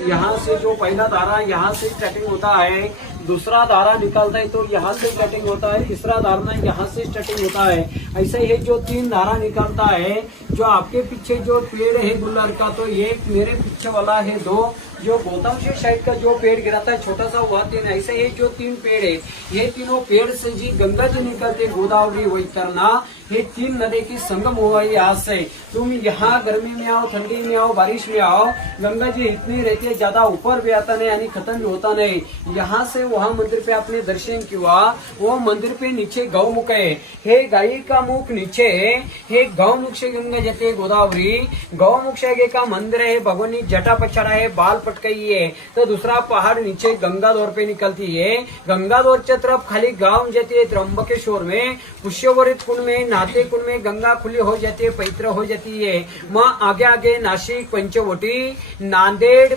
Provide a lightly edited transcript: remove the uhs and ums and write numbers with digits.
यहाँ से जो पहला धारा यहाँ से स्टार्टिंग होता है, दूसरा धारा निकालता है तो यहाँ से स्टार्टिंग होता है, तीसरा धारा यहाँ से स्टार्टिंग होता है। ऐसे ही जो 3 धारा निकालता है, जो आपके पीछे जो पेड़ है गुल्लर का, तो ये मेरे पीछे वाला है 2, जो गौतम से साइड का जो पेड़ गिराता है छोटा सा हुआ 3। ऐसे ही जो 3 पेड़ है, ये तीनों पेड़ से जी गंगा जी निकलते, गोदावरी वैतरणा, ये 3 नदी की संगम हुआ है। आज से तुम यहाँ गर्मी में आओ, ठंडी में आओ, बारिश में आओ, गंगा जी इतनी रहती है, ज्यादा ऊपर भी आता नहीं यानी खत्म भी होता नहीं। यहाँ से वहाँ मंदिर पे आपने दर्शन किया, वो मंदिर पे नीचे गौमुख है, हे गाय का मुख नीचे है, हे गौमुख से गंगा जाती है गोदावरी, गौमुख से आगे का मंदिर है, भगवानी जटा पछाड़ा है, बाल पटकाई है। तो दूसरा पहाड़ नीचे गंगादौर पे निकलती है, गंगादौर की तरफ खाली गांव जाती है त्र्यंबकेश्वर में, पुष्यवरित कुंड में, नाते कुंड में गंगा खुली हो जाती है, पवित्र हो जाती है। माँ आगे आगे नासिक, पंचवटी, नांदेड़,